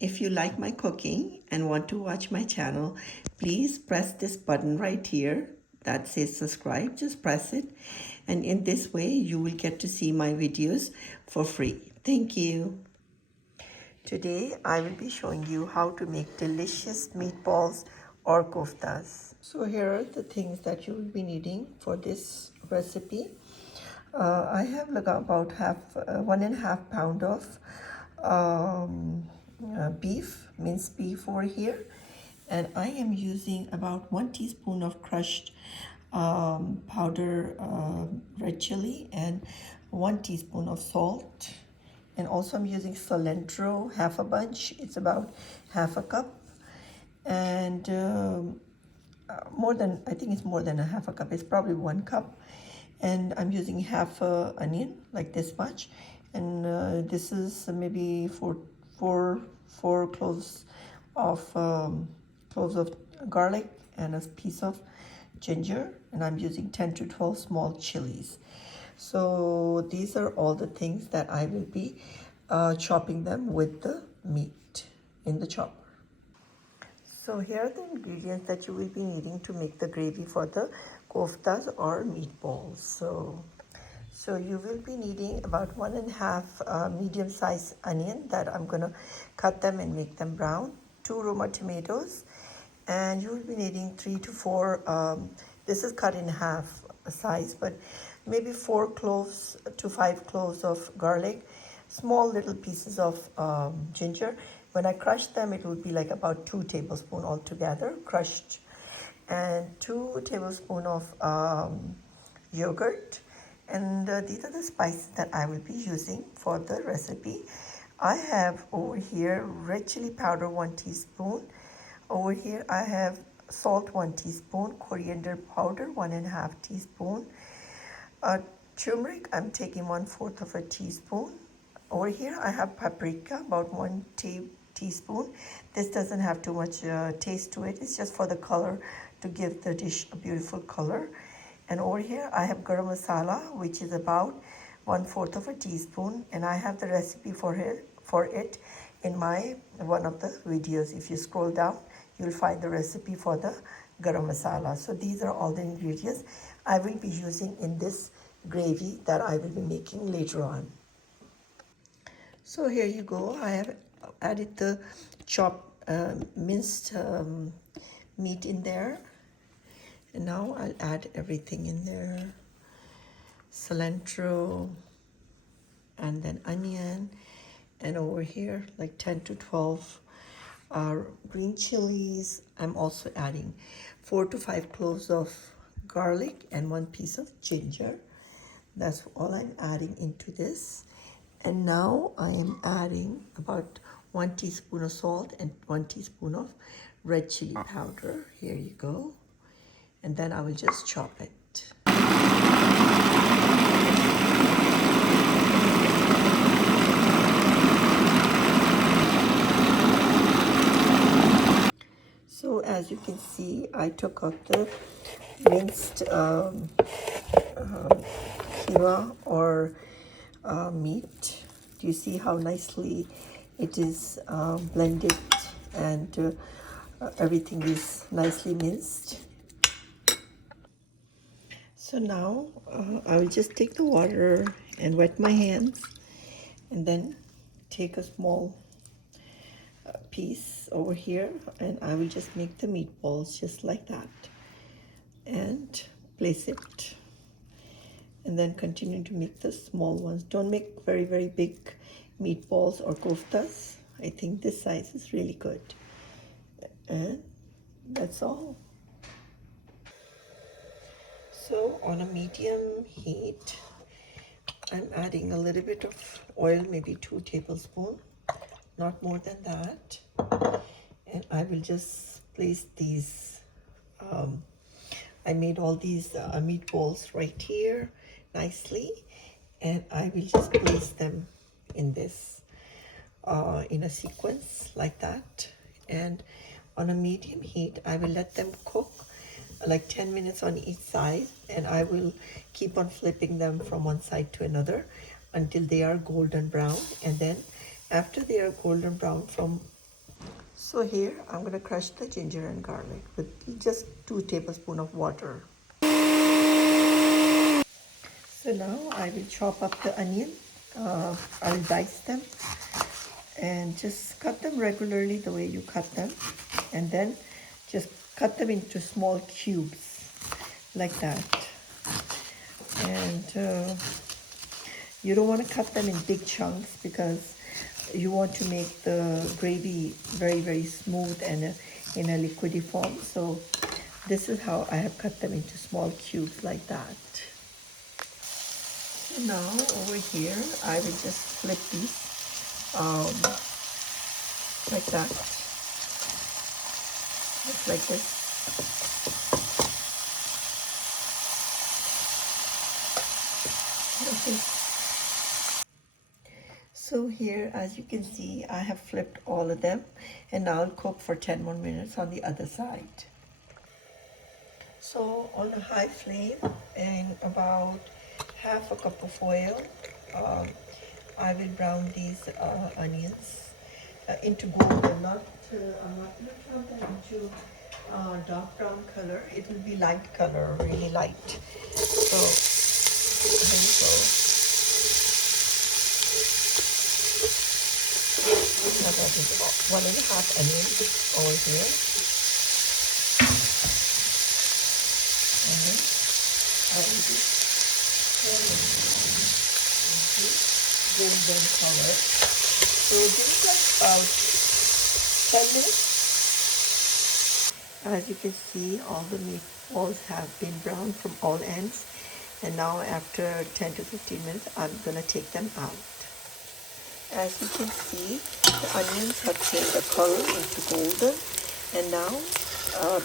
If you like my cooking and want to watch my channel, please press this button right here that says subscribe. Just press it, and in this way you will get to see my videos for free. Thank you. Today I will be showing you how to make delicious meatballs or koftas. So here are the things that you will be needing for this recipe. I have about 1.5 pound of beef, minced beef over here, and I am using about 1 teaspoon of crushed powder red chili and 1 teaspoon of salt, and also I'm using cilantro, half a bunch. It's about half a cup, and I think it's more than a half a cup. It's probably 1 cup, and I'm using half a onion, like this much, and this is maybe four cloves of garlic and a piece of ginger, and I'm using 10 to 12 small chilies. So these are all the things that I will be chopping them with the meat in the chopper. So here are the ingredients that you will be needing to make the gravy for the koftas or meatballs. So you will be needing about 1.5 medium-sized onion that I'm gonna cut them and make them brown, 2 Roma tomatoes, and you will be needing 3 to 4. This is cut in half size, but maybe 4 cloves to 5 cloves of garlic, small little pieces of ginger. When I crush them, it will be like about 2 tablespoons altogether crushed, and 2 tablespoons of yogurt. And these are the spices that I will be using for the recipe. I have over here red chili powder 1 teaspoon. Over here I have salt 1 teaspoon, coriander powder 1.5 teaspoon. Turmeric, I'm taking 1/4 of a teaspoon. Over here I have paprika, about 1 teaspoon. This doesn't have too much taste to it. It's just for the color, to give the dish a beautiful color. And over here I have garam masala, which is about 1/4 of a teaspoon, and I have the recipe for it in my one of the videos. If you scroll down, you'll find the recipe for the garam masala. So these are all the ingredients I will be using in this gravy that I will be making later on. So here you go. I have added the chopped minced meat in there, and now I'll add everything in there: cilantro, and then onion, and over here like 10 to 12 green chilies. I'm also adding 4 to 5 cloves of garlic and 1 piece of ginger. That's all I'm adding into this. And now I am adding about 1 teaspoon of salt and 1 teaspoon of red chili powder. Here you go. And then I will just chop it. So as you can see, I took out the minced kiwa or meat. Do you see how nicely it is blended, and everything is nicely minced? So now I will just take the water and wet my hands, and then take a small piece over here, and I will just make the meatballs just like that and place it, and then continue to make the small ones. Don't make very big meatballs or koftas. I think this size is really good, and that's all. So on a medium heat, I'm adding a little bit of oil, maybe 2 tablespoons, not more than that, and I will just place these I made all these meatballs right here nicely, and I will just place them in this in a sequence like that. And on a medium heat, I will let them cook like 10 minutes on each side, and I will keep on flipping them from one side to another until they are golden brown. And then after they are golden brown from So here I'm going to crush the ginger and garlic with just 2 tablespoons of water. So now I will chop up the onion. I'll dice them and just cut them regularly the way you cut them, and then just cut them into small cubes like that. And you don't want to cut them in big chunks because you want to make the gravy very smooth and in a liquidy form. So this is how I have cut them into small cubes like that. So now over here I will just flip these like that, just like this. Okay. So here, as you can see, I have flipped all of them, and now I'll cook for 10 more minutes on the other side. So on a high flame and about half a cup of oil, I will brown these onions into golden. I'm not going to turn them into dark brown color. It will be light color, really light. So there you go. Now that is 1.5 onions over here. And I will be golden color. So this is like about 10 minutes. As you can see, all the meatballs have been browned from all ends. And now after 10 to 15 minutes, I'm going to take them out. As you can see, the onions have changed the color into golden. And now,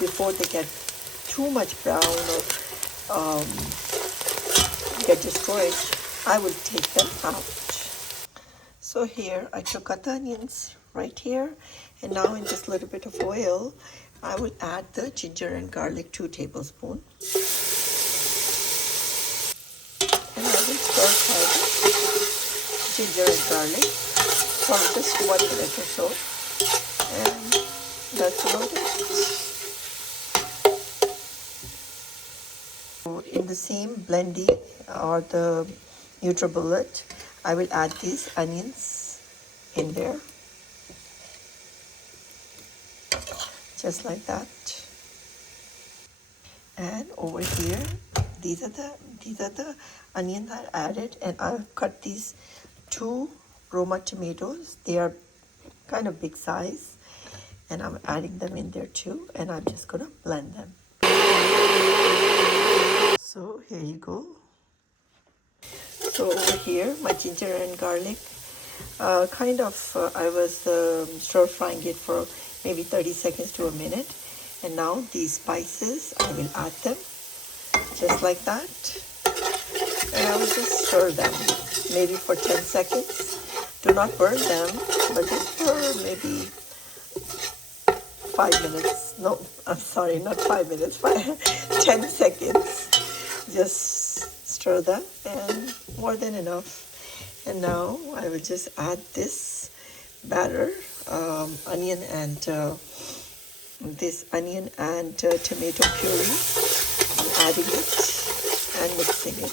before they get too much brown or get destroyed, I will take them out. So here, I took out the onions right here. And now in just a little bit of oil, I will add the ginger and garlic 2 tablespoons. And I will stir fry the ginger and garlic for just 1 minute or so. And that's about it. In the same blending or the NutriBullet, I will add these onions in there. Just like that. And over here, these are the onions I added, and I've cut these 2 Roma tomatoes. They are kind of big size, and I'm adding them in there too, and I'm just gonna blend them. So here you go. So over here, my ginger and garlic, I was stir frying it for maybe 30 seconds to a minute. And now these spices, I will add them just like that. And I will just stir them maybe for 10 seconds. Do not burn them, but just for maybe 5 minutes. No, I'm sorry, not 5 minutes, 10 seconds. Just stir them and more than enough. And now I will just add this batter, onion and tomato puree. I'm adding it and mixing it.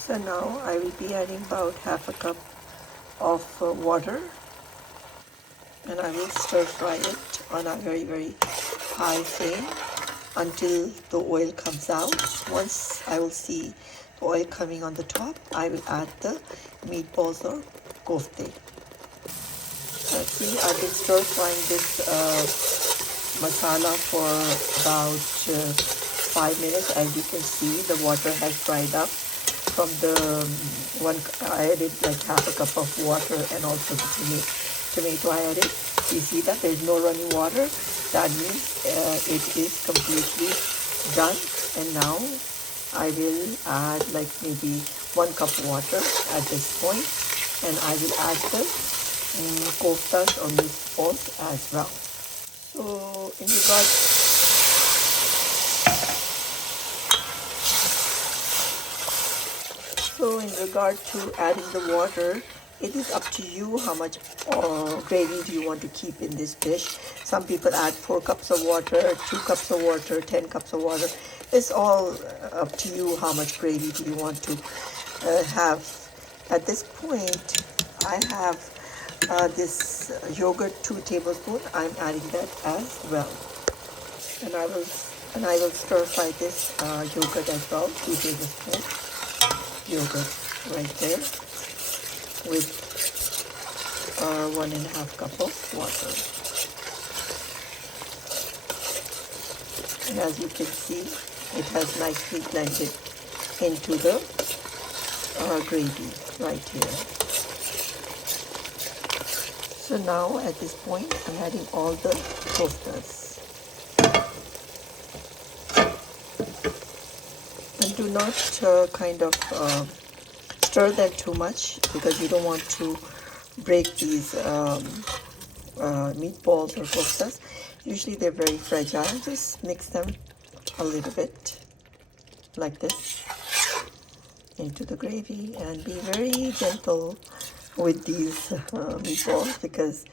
So now I will be adding about half a cup of water, and I will stir fry it on a very high flame until the oil comes out. Once I will see the oil coming on the top, I will add the meatballs or kofta. See, I've been stir frying this masala for about 5 minutes. As you can see, the water has dried up from the one. I added like half a cup of water, and also the tomato I added. You see that there's no running water. That means it is completely done. And now I will add like maybe 1 cup of water at this point, and I will add the koftas or meatballs as well. So in regard to adding the water, It is up to you how much gravy do you want to keep in this dish. Some people add 4 cups of water, 2 cups of water, 10 cups of water. It's all up to you how much gravy do you want to have. At this point, I have this yogurt 2 tablespoons. I'm adding that as well, and I will stir fry this yogurt as well. 2 tablespoons yogurt right there with 1.5 cup of water. And as you can see, it has nicely blended into the gravy right here. So now at this point, I'm adding all the koftas. And do not stir them too much, because you don't want to break these meatballs or koftas. Usually they're very fragile. Just mix them a little bit like this into the gravy, and be very gentle with these meatballs, because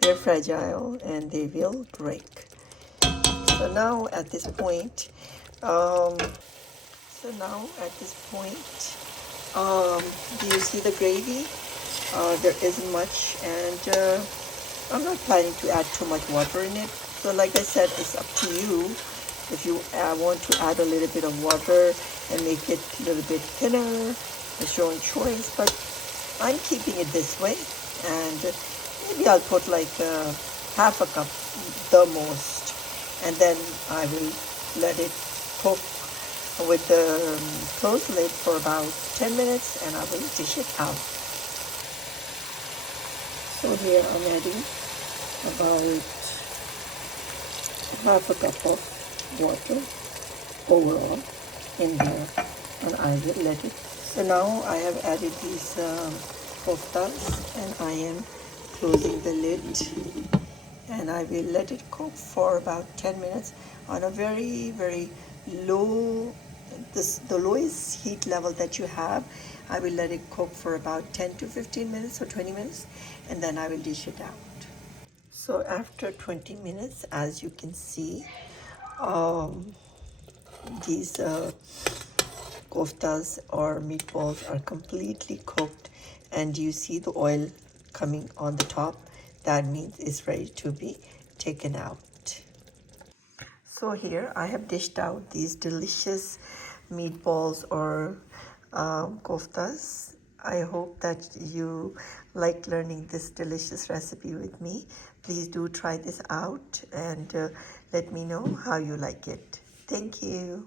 they're fragile and they will break. So now at this point, do you see the gravy? There isn't much, and I'm not planning to add too much water in it. So like I said, it's up to you. If you want to add a little bit of water and make it a little bit thinner, it's your own choice. But I'm keeping it this way, and maybe I'll put like half a cup, the most, and then I will let it cook with the closed lid for about 10 minutes, and I will dish it out. So here I'm adding about half a cup of water overall in there, and I will let it. So now I have added these koftas, and I am closing the lid, and I will let it cook for about 10 minutes on a very, very low, the lowest heat level that you have. I will let it cook for about 10 to 15 minutes or 20 minutes, and then I will dish it out. So after 20 minutes, as you can see, these koftas or meatballs are completely cooked, and you see the oil coming on the top. That means it's ready to be taken out. So here I have dished out these delicious meatballs or koftas. I hope that you like learning this delicious recipe with me. Please do try this out, and let me know how you like it. Thank you.